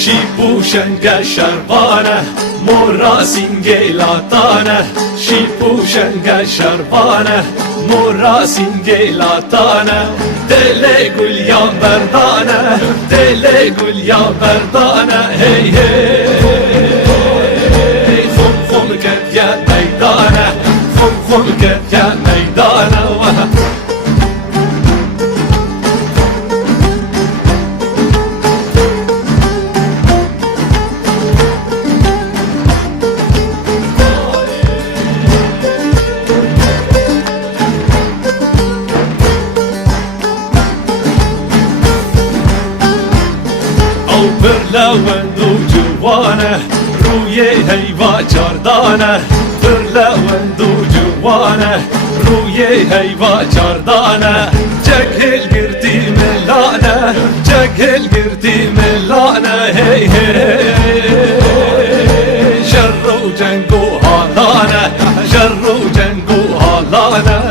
Shipushenga sharbana mora singelatana Shipushenga sharbana mora singelatana Dele gulya berdana dele gulya berdana hey hey khum khum ket ya meydana khum khum ket ya meydana Perlawendu juwana ruye heyva çardana Perlawendu juwana ruye heyva çardana Cehil girdi melana Cehil girdi melana hey hey Şerru cengu halana Şerru cengu halana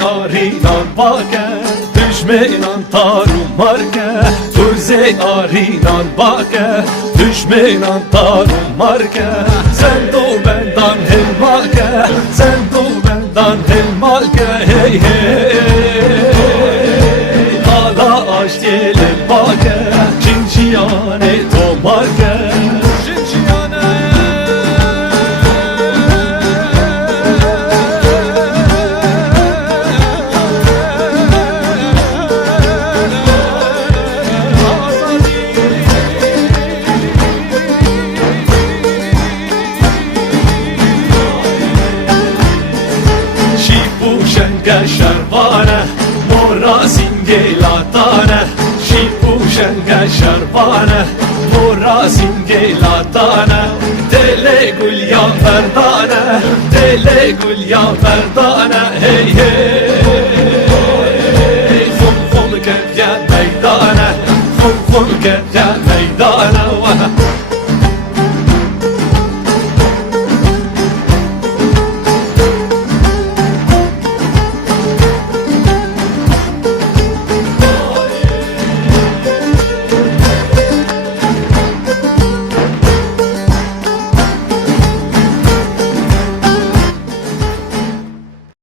Arinan bake, düşmenan tarum marke Kuzey arinan bake, düşmenan tarum marke Sen do bendan helmake, sen do bendan helmake Hey hey, hala aş diyelim bake Çinçiyane to marke Shipushenga sharbana mora singelatana Shipushenga sharbana mora singelatana Dele gulya berdana dele gulya berdana hey hey khum khum ket ya meydana khum khum ket ya meydana